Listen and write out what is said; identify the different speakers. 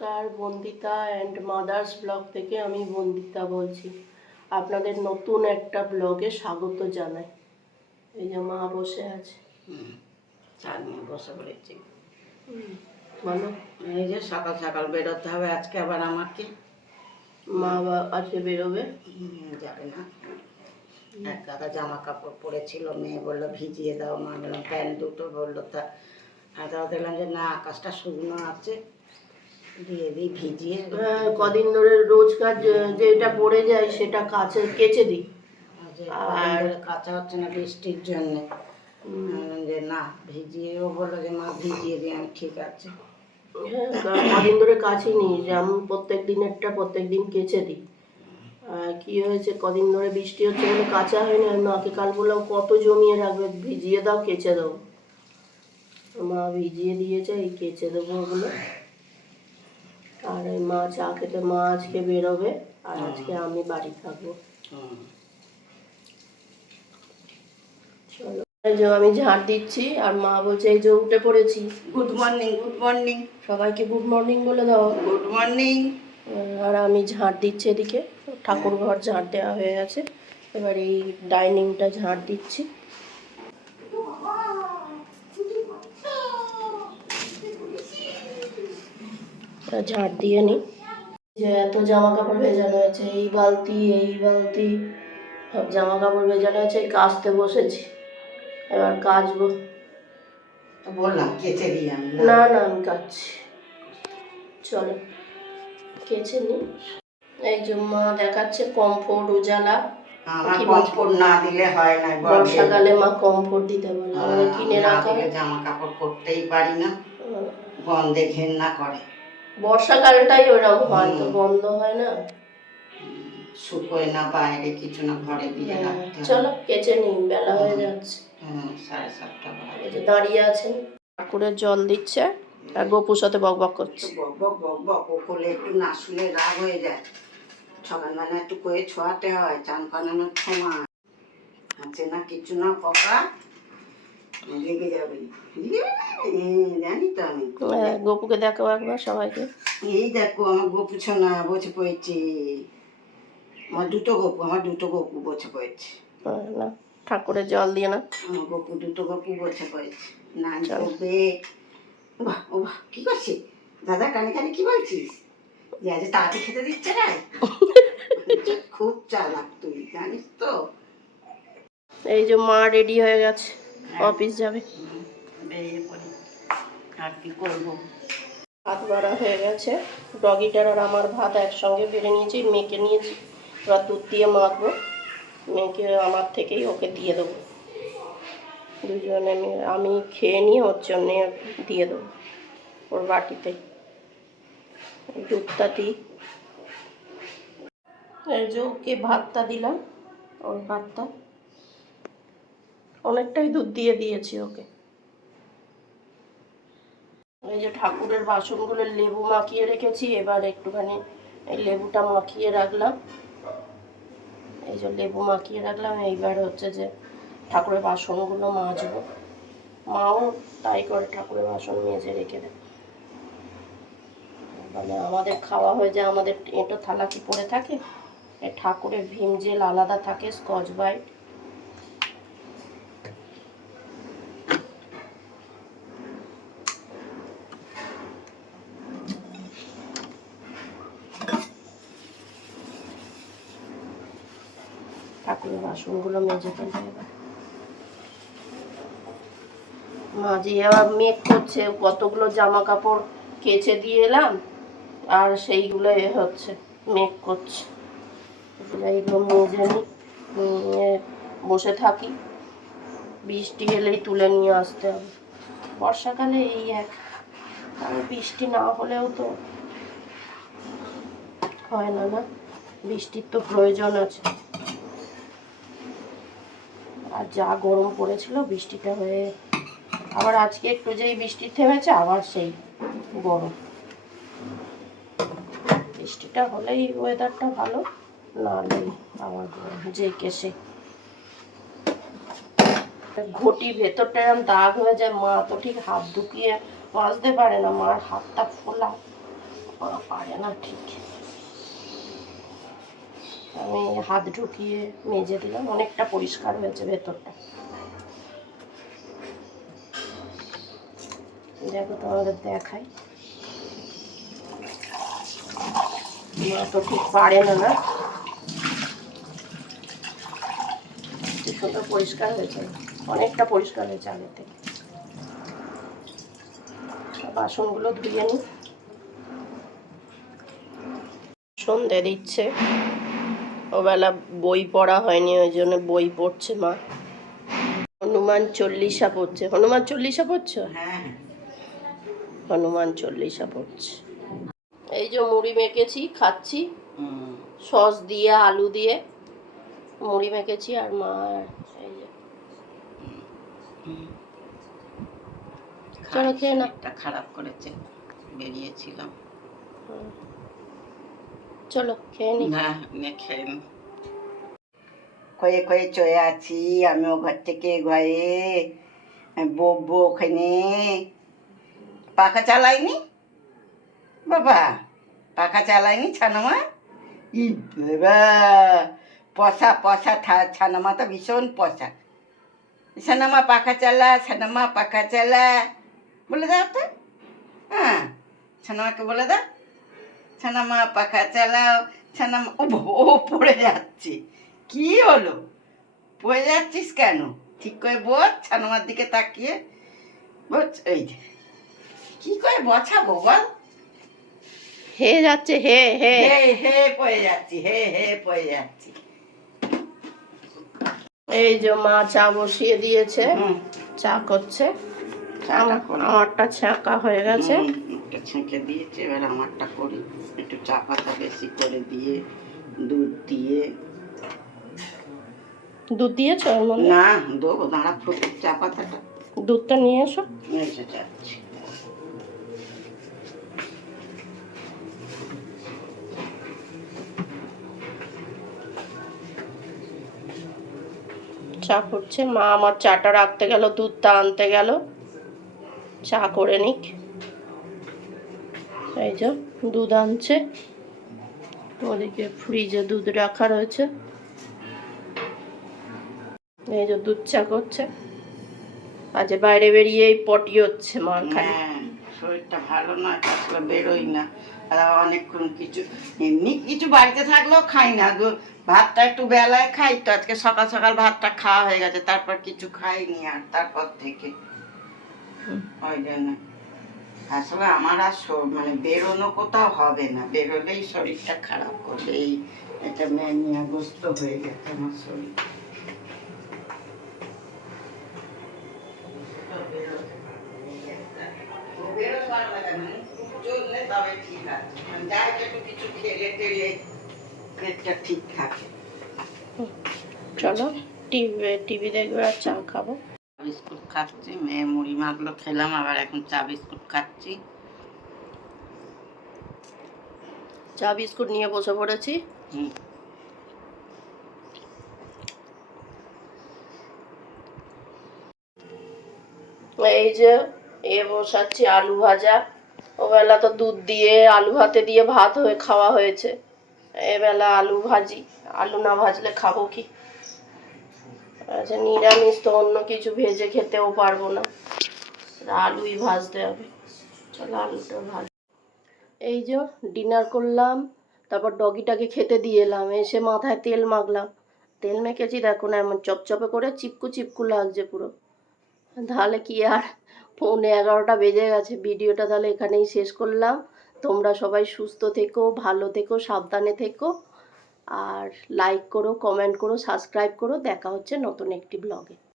Speaker 1: নমস্কার Bandita and mother's blog থেকে আমি বন্দিতা বলছি। আপনাদের নতুন একটা ব্লগে স্বাগত জানাই। এই যে মা বসে আছে।
Speaker 2: চা নিয়ে বসে পড়েছি।
Speaker 1: বলো
Speaker 2: এই যে সকাল সকাল বেরোতে হবে আজকে আবার আমাকে?
Speaker 1: মা আজকে বেরোবে?
Speaker 2: যাবে না। এক গাদা জামা কাপড় পরেছিল মেয়ে বলল ভিজিয়ে দাও। মা বললাম প্যান্ট দুটো বলল তা। হাতাও দেখলাম যে না আকাশটা শুকনো আছে। দিয়ে দিই ভিজিয়ে
Speaker 1: কদিন ধরে রোজকার যেটা পড়ে যায় সেটা কাছে কেচে দিই।
Speaker 2: আর কদিন ধরে কাঁচা হচ্ছে না বৃষ্টির জন্য? যে না ভিজিয়েও বলল যে মা ভিজিয়ে দিই আমি ঠিক আছে।
Speaker 1: হ্যাঁ কদিন ধরে কাছি নি যে আমি প্রত্যেক দিনেরটা প্রত্যেক দিন কেচে দিই। আর কি হয়েছে কদিন ধরে বৃষ্টি হচ্ছে বলে কাঁচা হয়নি আমি মাকে কাল বললাম কত জমিয়ে রাখবে ভিজিয়ে দাও কেচে দাও। মা ভিজিয়ে দিয়েছে এই কেচে দেবো ওগুলো আর এই মা চা খেতে মা আজকে বেরোবে আর আজকে আমি বাড়ি থাকব। চলো। যে আমি ঝাড় দিচ্ছি আর মা বলছে এই যে উঠে পড়েছি।
Speaker 2: গুড মর্নিং গুড মর্নিং
Speaker 1: সবাইকে গুড মর্নিং বলে দাও।
Speaker 2: গুড মর্নিং
Speaker 1: আর আমি ঝাড় দিচ্ছি এদিকে। ঠাকুর ঘর ঝাড় দেওয়া হয়ে গেছে। এবার এই ডাইনিংটা ঝাড় দিচ্ছি এবার ঝাড় দিয়ে নিই যে এত জামা কাপড় ভেজানো হয়েছে এই বালতি এই বালতি সব জামা কাপড় ভেজানো হয়েছে এই কাচতে বসেছি। এবার কাচবো।
Speaker 2: বললাম কেচে আমি না।
Speaker 1: না আমি কাচ্ছি। চলো কেচে নি। এই যে মা দেখাচ্ছে কমফোর্ট উজালা।
Speaker 2: আমার কমফোর্ট না দিলে হয় না
Speaker 1: বর্ষাকালে মা কমফোর্ট দিতে বলে কিনে রাখা
Speaker 2: জামা কাপড় পরতেই পারি না। গন্ধে ঘেন্না করে।
Speaker 1: বর্ষাকালটাই ওরকম হয় তো বন্ধ হয় না?
Speaker 2: শুকোয় না বাইরে কিছু না ঘরে দিয়ে
Speaker 1: হ্যাঁ,
Speaker 2: রাখতে
Speaker 1: চলো কেচে নিই বেলা হয়ে যাচ্ছে।
Speaker 2: সাড়ে সাতটা বাজে।
Speaker 1: দাঁড়িয়ে আছেন ঠাকুরের জল দিচ্ছে আর গোপুর সাথে বক বক করছে।
Speaker 2: বক বক বক বক ও করলে একটু না শুলে রাগ হয়ে যায়। সকালবেলা একটু করে ছোঁয়াতে হয় চান করানোর সময়। আছে না কিছু না পকা
Speaker 1: গোপুকে দেখো একবার সবাইকে।
Speaker 2: এই দেখো আমার গপু ছোনা বসে পড়েছে। আমার দুটো গপু আমার দুটো গপু বসে পড়েছে।
Speaker 1: না ঠাকুরের জল দিয়ে না?
Speaker 2: গপু দুটো গপু বসে পড়েছে। না। করবে। বাহ ও বাহ কি করছিস দাদা কানে কানে কি বলছিস? যে আজ তাড়াতাড়ি খেতে দিচ্ছে না? খুব চালাক তুই জানিস তো।
Speaker 1: এই যে মা রেডি হয়ে গেছে। অফিস যাবে।
Speaker 2: হুম, বেরিয়ে পড়ি। আর কি করব?
Speaker 1: ভাত বাড়া হয়ে গেছে। ডগিটার আর আমার ভাত একসঙ্গে বেড়ে নিয়েছি মেয়েকে নিয়েছি। এবার দুধ দিয়ে মাখবো। মেয়েকে আমার থেকেই ওকে দিয়ে দেবো। দুজনে আমি খেয়ে নিয়ে ওর জন্যে দিয়ে দেবো ওর বাটিতে। দুধটা দিই। এই যে ওকে ভাতটা দিলাম ওর ভাতটা। অনেকটাই দুধ দিয়ে দিয়েছি ওকে। এই যে ঠাকুরের বাসনগুলো লেবু মাখিয়ে রেখেছি, এবার একটুখানি এই লেবুটা মাখিয়ে রাখলাম। এই যে লেবু মাখিয়ে রাখলাম, এইবার হচ্ছে যে ঠাকুরের বাসনগুলো মাজবো। মাও তাই করে ঠাকুরের বাসন মেজে রেখে দেয়। মানে আমাদের খাওয়া হয়ে যায়, আমাদের এঁটো থালা কি পড়ে থাকে? ঠাকুরের ভীম জেল আলাদা থাকে, স্কচ ব্রাইট ঠাকুরের বাসনগুলো মেজে ফেলতে মাঝে আবার মেঘ করছে, কতগুলো জামা কাপড় কেচে দিয়ে এলাম, আর সেইগুলো এ হচ্ছে, মেঘ করছে। এইগুলো মেজে নিয়ে বসে থাকি। বৃষ্টি এলেই তুলে নিয়ে আসতে হবে। বর্ষাকালে এই এক, আর বৃষ্টি না হলেও তো হয় না না, বৃষ্টির তো প্রয়োজন আছে। যা গরম পড়েছিল বৃষ্টিটা হয়ে, আবার আজকে একটু যেই বৃষ্টি থেমেছে, আবার সেই গরম। বৃষ্টিটা হলেই ওয়েদারটা ভালো, না হলেই আবার গরম, যে কেসে ঘটি ভেতরটা এরম দাগ হয়ে যায়, মা তো ঠিক হাত ঢুকিয়ে মাজতে পারে না, মার হাতটা ফোলা পারে না ঠিক। আমি হাত ঢুকিয়ে মেজে দিলাম, অনেকটা পরিষ্কার হয়েছে ভেতরটা। দেখো, তোমাদের দেখাই। মা তো ঠিক পারে না না? সুন্দর পরিষ্কার হয়েছে, অনেকটা পরিষ্কার হয়েছে আগে থেকে। বাসনগুলো ধুয়ে নিই। সন্ধে দিচ্ছে ওবেলা বই পড়া হয়নি ওই জন্য বই পড়ছে মা। হনুমান চল্লিশা পড়ছে। হনুমান চল্লিশা পড়ছো?
Speaker 2: হ্যাঁ।
Speaker 1: হনুমান চল্লিশা পড়ছে। এই যে মুড়ি মেখেছি খাচ্ছি। সস দিয়ে আলু দিয়ে মুড়ি মেখেছি আর মা এই যে চলো খেয়ে নাও।
Speaker 2: খারাপ করেছে বেরিয়েছিলাম।
Speaker 1: চলো খেয়ে নি।
Speaker 2: না খেয়ে কয়ে কয়ে চয়ে আছি, আমিও ঘর থেকে ঘরে বসবো ওখানে। পাখা চালাইনি বাবা, পাখা চালাইনি ছানামা? ই বাবা, পশা পশা ছানামা তো ভীষণ পশা। ছানামা পাখা চালা, ছানামা পাখা চালা, বলে দাও তো। হ্যাঁ ছানামাকে বলে দাও। ছানামা পাখা চালাও ছানামা ও ও পড়ে যাচ্ছে। কি হলো? পড়ে যাচ্ছিস কেন? ঠিক করে বস ছানামার দিকে তাকিয়ে এই যে। কি করে বছাবো বল?
Speaker 1: হে যাচ্ছে হে হে।
Speaker 2: হে হে পড়ে যাচ্ছি হে হে পড়ে যাচ্ছি।
Speaker 1: এই যে মা চা বসিয়ে দিয়েছে চা করছে। আমারটা ছাঁকা হয়ে গেছে।
Speaker 2: একটা ছেঁকে দিয়েছে এবার আমারটা করি। একটু চা পাতা বেশি করে দিয়ে দুধ দিয়ে।
Speaker 1: দুধ দিয়েছ
Speaker 2: না দেবো দাঁড়া ফুটুক চা পাতাটা।
Speaker 1: দুধটা নিয়ে এসো।
Speaker 2: এসে যাচ্ছি।
Speaker 1: চা করছে মা আমার চাটা রাখতে গেল দুধটা আনতে গেল। চা করে নিক। এই যে দুধ আনছে। ওদিকে ফ্রিজে দুধ রাখা রয়েছে। এই যে দুধ চা করছে। আজ বাইরে বেরিয়ে এই পটি হচ্ছে মার খালি।
Speaker 2: হ্যাঁ শরীরটা ভালো না আসলে বেরোই না। আর অনেকক্ষণ কিছু এমনি কিছু বাড়িতে থাকলেও খাই না। ভাতটা একটু বেলায় খাই তো আজকে সকাল সকাল ভাতটা খাওয়া হয়ে গেছে। তারপর কিছু খাইনি আর তারপর থেকে। ওই জন্য আসলে আমার আর মানে বেরোনো কোথাও হবে না। বেরোলেই শরীরটা খারাপ করবে। এই এটা ম্যানিয়াগ্রস্ত হয়ে গেছে আমার শরীর।
Speaker 1: চলো, টিভি টিভি দেখবে আর চা খাব।
Speaker 2: বিস্কুট খাচ্ছি মেয়ে মুড়ি খেলাম আবার এখন চা বিস্কুট খাচ্ছি।
Speaker 1: চা বিস্কুট নিয়ে বসে পড়েছি।
Speaker 2: হুম।
Speaker 1: এই যে এ বসাচ্ছি আলু ভাজা। ওবেলা তো দুধ দিয়ে আলু ভাতে দিয়ে ভাত হয়ে খাওয়া হয়েছে। এবেলা আলু ভাজি। আলু না ভাজলে খাব কি? আচ্ছা নিরামিষ তো অন্য কিছু ভেজে খেতেও পারব না। আলুই ভাজতে হবে। চলো আলুটা ভাজ। এই যে ডিনার করলাম, তারপর ডগিটাকে খেতে দিয়ে এলাম, এসে মাথায় তেল মাখলাম। তেল মেখেছি, দেখো না, এমন চপচপে করে চিপকু চিপকু লাগছে পুরো। তাহলে কি আর, পৌনে এগারোটা বেজে গেছে, ভিডিওটা তাহলে এখানেই শেষ করলাম। তোমরা সবাই সুস্থ থেকো, ভালো থেকো, সাবধানে থেকো। আর লাইক করো কমেন্ট করো সাবস্ক্রাইব করো। দেখা হচ্ছে নতুন একটি ব্লগে